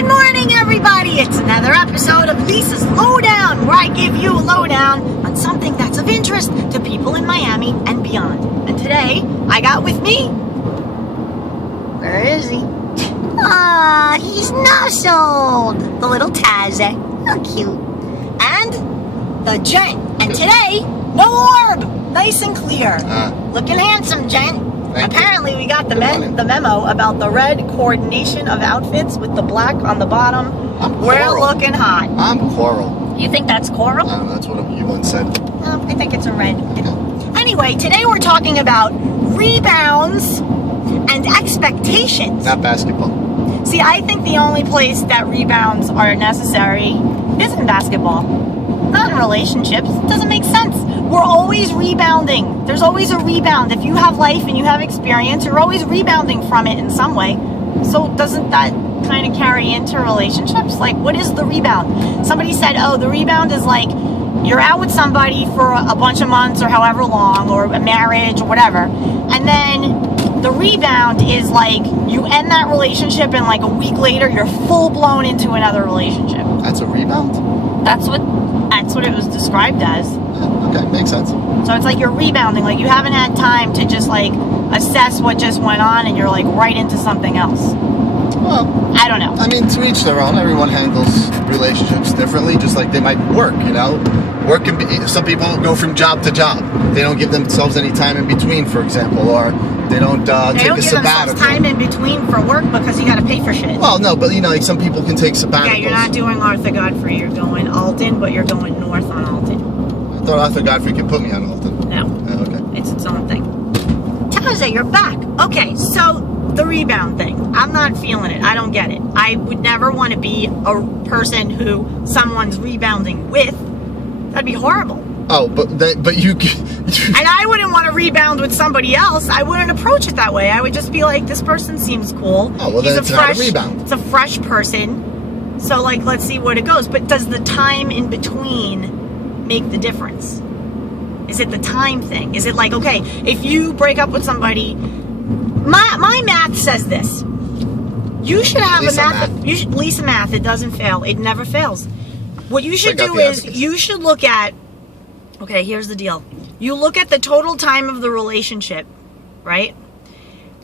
Good morning, everybody. It's another episode of Lisa's Lowdown, where I give you a lowdown on something that's of interest to people in Miami and beyond. And today, I got with me... Where is he? Ah, he's nuzzled. The little Tazzy. How cute. And the gent. And today, no orb. Nice and clear. Looking handsome, gent. Apparently, we got the memo about the red coordination of outfits with the black on the bottom. We're looking hot. I'm coral. You think that's coral? I don't know, that's what you once said. I think it's a red. Anyway, today we're talking about rebounds and expectations. Not basketball. See, I think the only place that rebounds are necessary is in basketball. Not in relationships. It doesn't make sense. We're always rebounding. There's always a rebound. If you have life and you have experience, you're always rebounding from it in some way. So doesn't that kind of carry into relationships? Like, what is the rebound? Somebody said, oh, the rebound is like you're out with somebody for a bunch of months or however long, or a marriage or whatever. And then the rebound is like you end that relationship and like a week later you're full blown into another relationship. That's a rebound? That's what it was described as. Okay, makes sense. So it's like you're rebounding, like you haven't had time to just like assess what just went on and you're like right into something else. Well, I don't know. I mean, to each their own. Everyone handles relationships differently, just like they might work, you know? Work can be, some people go from job to job. They don't give themselves any time in between, for example, or they don't take a sabbatical. They don't give themselves time in between for work because you got to pay for shit. Well, no, but you know, like some people can take sabbaticals. Yeah, you're not doing Arthur Godfrey. You're going Alton, but you're going north on Alton. I thought Arthur Godfrey could put me on Alton. No. Oh, okay. It's its own thing. Tazza, you're back. Okay, so the rebound thing. I'm not feeling it. I don't get it. I would never want to be a person who someone's rebounding with. That'd be horrible. Oh, but you... And I wouldn't want to rebound with somebody else. I wouldn't approach it that way. I would just be like, this person seems cool. Oh, well, then it's not a rebound. It's a fresh person. So, like, let's see where it goes. But does the time in between make the difference? Is it the time thing? Is it like, okay, if you break up with somebody... My math says this. You should have Lisa a math. Lisa math, it doesn't fail. It never fails. What you should do is you should look at, okay, here's the deal. You look at the total time of the relationship, right?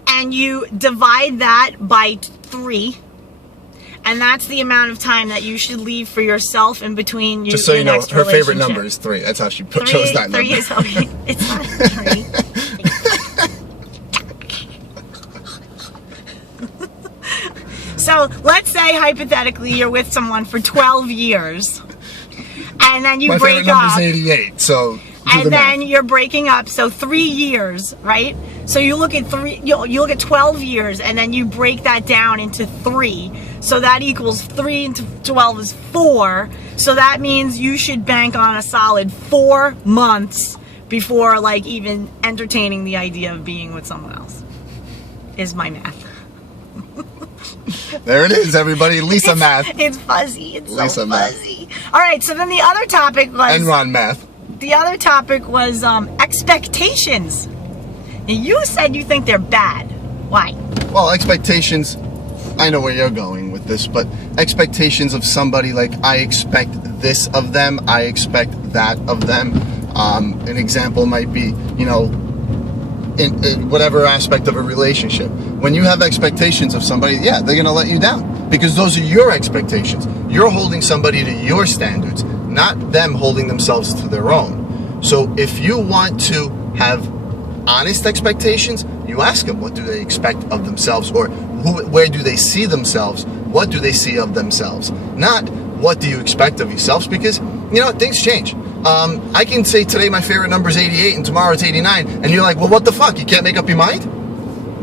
And you divide that by 3. And that's the amount of time that you should leave for yourself in between you. Just so you know, her favorite number is 3. That's how she chose that number. 3 is okay. It's not 3. So let's say hypothetically you're with someone for 12 years, and then you break up. My favorite number is 88. So. And then you're breaking up, so 3 years, right? So you look at you look at 12 years, and then you break that down into 3. So that equals 3 into 12 is 4. So that means you should bank on a solid 4 months before like even entertaining the idea of being with someone else. Is my math. There it is, everybody. Lisa math. It's fuzzy. It's Lisa so fuzzy. Math. All right. So then the other topic was Enron math. The other topic was expectations. And you said you think they're bad. Why? Well, expectations. I know where you're going with this, but expectations of somebody like I expect this of them. I expect that of them. An example might be, you know, in whatever aspect of a relationship. When you have expectations of somebody, yeah, they're going to let you down because those are your expectations. You're holding somebody to your standards, not them holding themselves to their own. So if you want to have honest expectations, you ask them, what do they expect of themselves, or where do they see themselves? What do they see of themselves? Not what do you expect of yourselves, because, you know, things change. I can say today my favorite number is 88 and tomorrow it's 89, and you're like, well, what the fuck? You can't make up your mind?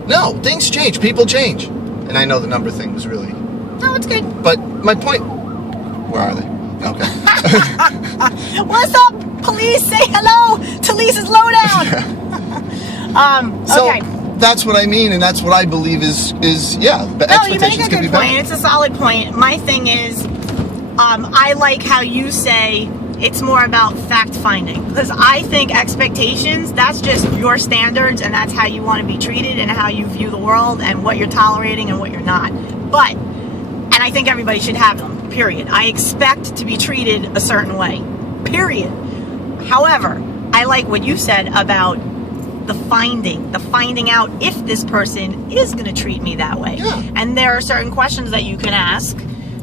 No, things change. People change. And I know the number thing was really... No, it's good. But my point... Where are they? Okay. What's up, police? Say hello to Lisa's Lowdown. So, okay. That's what I mean, and that's what I believe is yeah. But no, you make a good point. It's a solid point. My thing is, I like how you say it's more about fact-finding. Because I think expectations, that's just your standards, and that's how you want to be treated and how you view the world and what you're tolerating and what you're not. But, and I think everybody should have them, period. I expect to be treated a certain way, period. However, I like what you said about the finding out if this person is going to treat me that way. Yeah. And there are certain questions that you can ask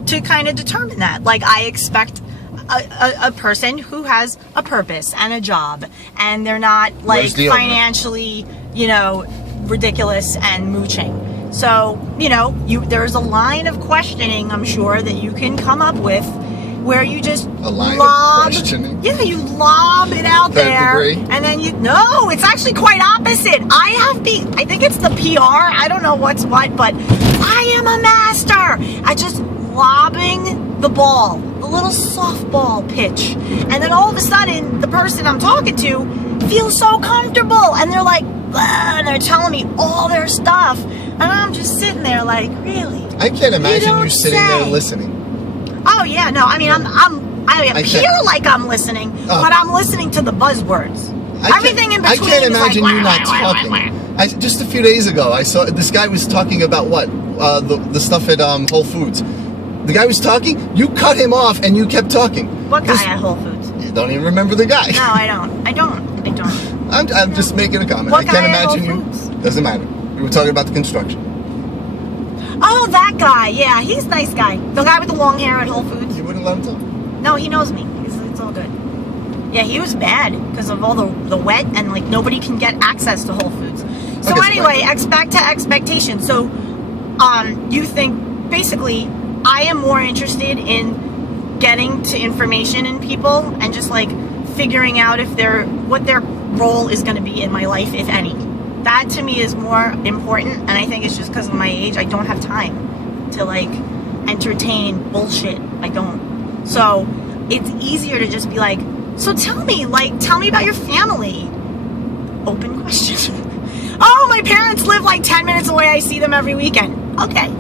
to kind of determine that. Like, I expect a person who has a purpose and a job, and they're not like financially, you know, ridiculous and mooching. So, you know, there's a line of questioning, I'm sure, that you can come up with where you just lob it out there, and then it's actually quite opposite. I think it's the PR, I don't know what's what, but I am a master at just lobbing the ball, the little softball pitch, and then all of a sudden the person I'm talking to feels so comfortable, and they're like, and they're telling me all their stuff, and I'm just sitting there like, really? I can't imagine you sitting there listening. Oh yeah, no. I mean, I appear like I'm listening, but I'm listening to the buzzwords. Everything in between. I can't imagine you not talking. Just a few days ago, I saw this guy was talking about what the stuff at Whole Foods. The guy was talking. You cut him off, and you kept talking. What guy at Whole Foods? You don't even remember the guy. No, I don't. I'm just making a comment. What I can't guy imagine at Whole Foods? Doesn't matter. We were talking about the construction. Oh, that guy. Yeah, he's a nice guy. The guy with the long hair at Whole Foods. You wouldn't let him talk? No, he knows me. It's all good. Yeah, he was mad because of all the wet, and like nobody can get access to Whole Foods. So anyway, expectation. So, you think basically I am more interested in getting to information in people and just like figuring out what their role is going to be in my life, if any. That to me is more important, and I think it's just because of my age. I don't have time to like entertain bullshit. I don't. So it's easier to just be like, so tell me about your family. Open question. Oh, my parents live like 10 minutes away. I see them every weekend. Okay,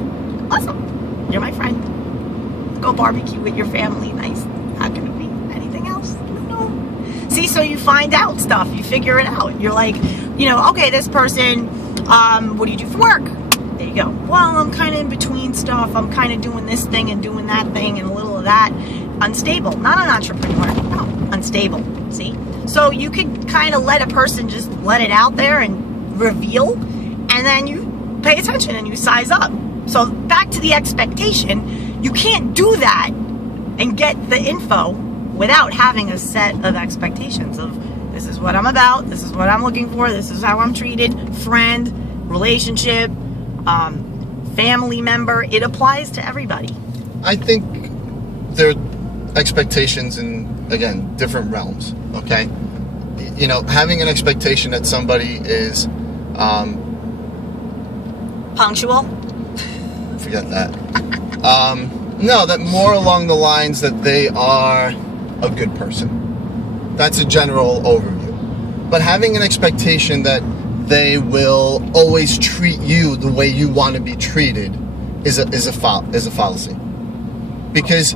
awesome. You're my friend. Go barbecue with your family. Nice. How can it be anything else? No. See, so you find out stuff. You figure it out. You're like, you know, okay, this person, what do you do for work? There you go. Well, I'm kind of in between stuff. I'm kind of doing this thing and doing that thing and a little of that. Unstable. Not an entrepreneur. No, unstable. See? So you could kind of let a person just let it out there and reveal, and then you pay attention and you size up. So back to the expectation, you can't do that and get the info without having a set of expectations of, this is what I'm about, this is what I'm looking for, this is how I'm treated, friend, relationship, family member. It applies to everybody. I think there are expectations in, again, different realms, okay? You know, having an expectation that somebody is punctual? Forget that. No, that more along the lines that they are a good person. That's a general overview. But having an expectation that they will always treat you the way you want to be treated is a fallacy. Because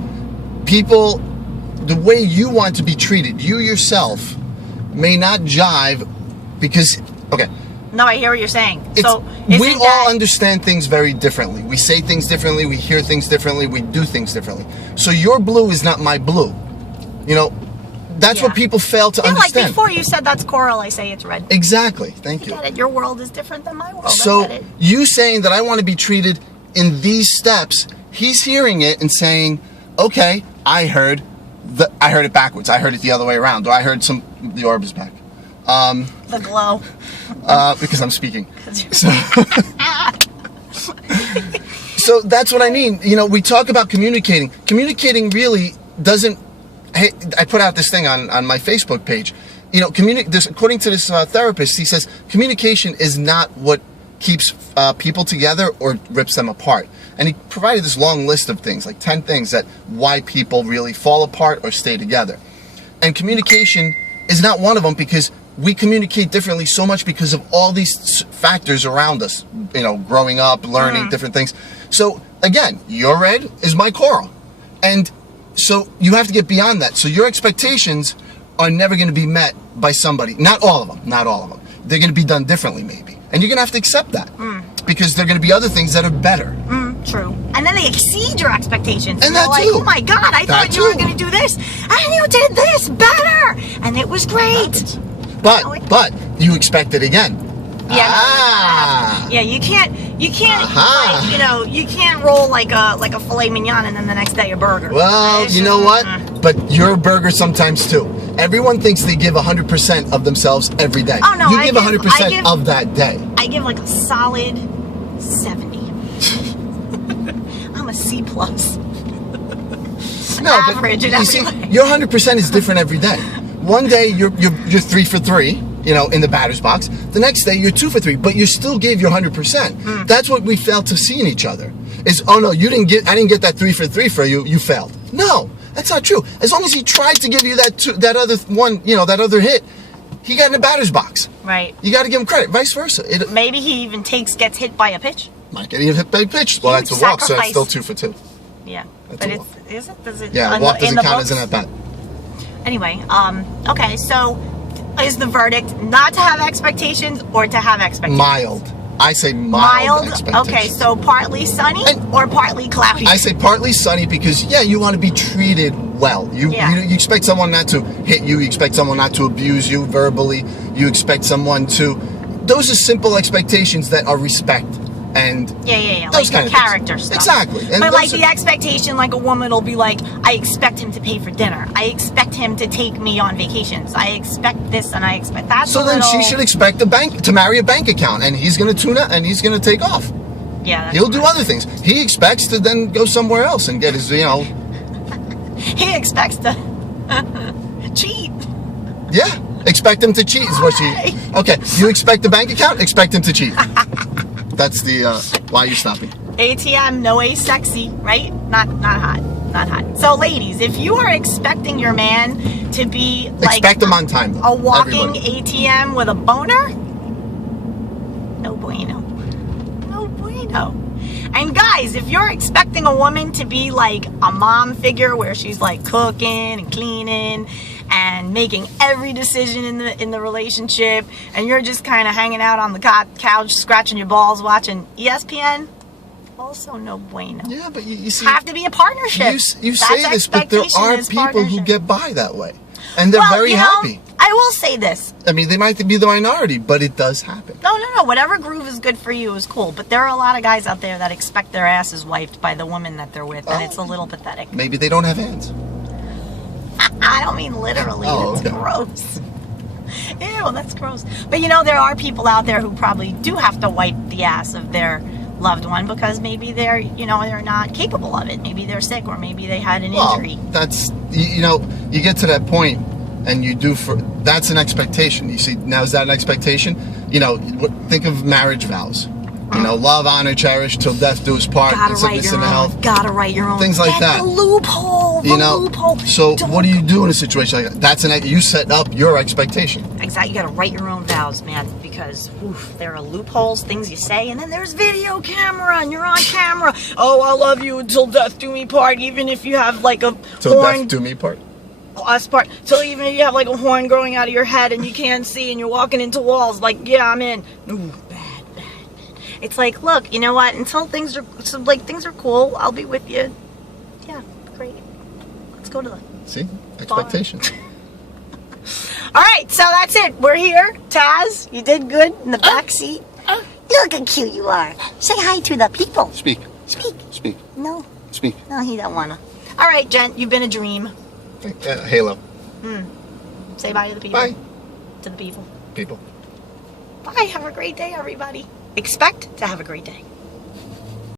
people, the way you want to be treated, you yourself may not jive because, okay. No, I hear what you're saying. We all understand things very differently. We say things differently, we hear things differently, we do things differently. So your blue is not my blue. You know, that's what people fail to understand. Like before you said that's coral, I say it's red. Exactly. Thank you. Get it. Your world is different than my world. So I get it. You saying that I want to be treated in these steps, he's hearing it and saying, okay, I heard it backwards. I heard it the other way around. Or I heard the orb is back. The glow. Because I'm speaking. So that's what I mean. You know, we talk about communicating. Communicating really doesn't. Hey, I put out this thing on my Facebook page. You know, according to this therapist, he says communication is not what keeps people together or rips them apart. And he provided this long list of things, like 10 things that why people really fall apart or stay together. And communication is not one of them, because we communicate differently so much because of all these factors around us, you know, growing up, learning different things. So again, your red is my coral. And so you have to get beyond that. So your expectations are never going to be met by somebody. Not all of them. They're going to be done differently maybe. And you're going to have to accept that because there are going to be other things that are better. True. And then they exceed your expectations. And they're that like, too. oh my God, I That thought you were too. going to do this. And you did this better. And it was great. But you expect it again. Yeah, Ah. yeah, you can't, Aha. like, you know, you can't roll like a filet mignon and then the next day a burger. Well, It's you know just, what? But you're a burger sometimes too. Everyone thinks they give 100% of themselves every day. Oh, no, you I give give- 100% of that day. I give like a solid 70. I'm a C plus. No, Average but in you see, every way. your 100% is different every day. One day you're 3 for 3, you know, in the batter's box. The next day you're 2 for 3, but you still gave your 100%. That's what we fail to see in each other. Is, oh no, I didn't get that 3 for 3 for you. You failed. No, that's not true. As long as he tried to give you that other one, you know, that other hit, he got in the batter's box. Right. You got to give him credit. Vice versa. Maybe he even gets hit by a pitch. Might get hit by a pitch. Well, Huge that's a walk, so that's sacrifice. still 2 for 2. Yeah. That's But a it's, walk. is it? Does it? Yeah, in walk the- in doesn't the count books? as an at bat. Anyway, okay, so is the verdict not to have expectations or to have expectations? Mild. I say mild expectations. Okay, so partly sunny And- or partly cloudy? I say partly sunny because, yeah, you want to be treated well. You expect someone not to hit you. You expect someone not to abuse you verbally. You expect someone to... Those are simple expectations that are respect. And yeah. those Like kind of character things. stuff. Exactly. And but like those the are- expectation, like a woman will be like, I expect him to pay for dinner. I expect him to take me on vacations. I expect this and I expect that. So then she should expect to marry a bank account, and he's going to tune out, and he's going to take off. Yeah. That's He'll do other things. He expects to then go somewhere else and get his, you know... He expects to cheat. Yeah, expect him to cheat is what she... Okay, you expect a bank account? Expect him to cheat. That's the... why are you stopping? ATM, no A sexy, right? Not hot. Not hot. So ladies, if you are expecting your man to be like Expect him on time, though. a walking Everybody. ATM with a boner, no bueno. No bueno. And guys, if you're expecting a woman to be like a mom figure where she's like cooking and cleaning and making every decision in the relationship, and you're just kind of hanging out on the couch scratching your balls watching ESPN, also no bueno. Yeah, but you see... Have to be a partnership. You say That's this, but there expectation are is people who partnership. get by that way. And they're very you know, happy. I will say this. I mean, they might be the minority, but it does happen. No. Whatever groove is good for you is cool. But there are a lot of guys out there that expect their asses wiped by the woman that they're with, and it's a little pathetic. Maybe they don't have hands. I don't mean literally. Oh, It's okay. gross. Ew, that's gross. But you know, there are people out there who probably do have to wipe the ass of their loved one because maybe they're not capable of it. Maybe they're sick, or maybe they had an injury. That's, you know, you get to that point and you do that's an expectation. You see, now is that an expectation? You know, think of marriage vows. You know, love, honor, cherish, till death do us part. Gotta in write sickness your and own. health. Gotta write your own. Things like Get that. The loophole. The You know, loophole. so Don't- what do you do in a situation like that? That's you set up your expectation. Exactly. You got to write your own vows, man, because there are loopholes, things you say, and then there's video camera, and you're on camera. Oh, I love you until death do me part, even if you have like a Till horn. death do me part. Us part. So even if you have like a horn growing out of your head and you can't see, and you're walking into walls, like, yeah, I'm in. Ooh, bad. It's like, look, you know what? Until things are cool, I'll be with you. Yeah, great. Let's go to the. See? Expectations. All right, so that's it. We're here. Taz, you did good in the back seat. Look how cute you are. Say hi to the people. Speak. Speak. Speak. No, Speak. no, he don't wanna. All right, Jen, you've been a dream. Halo. Say bye to the people. Bye. To the people. People. Bye. Have a great day, everybody. Expect to have a great day.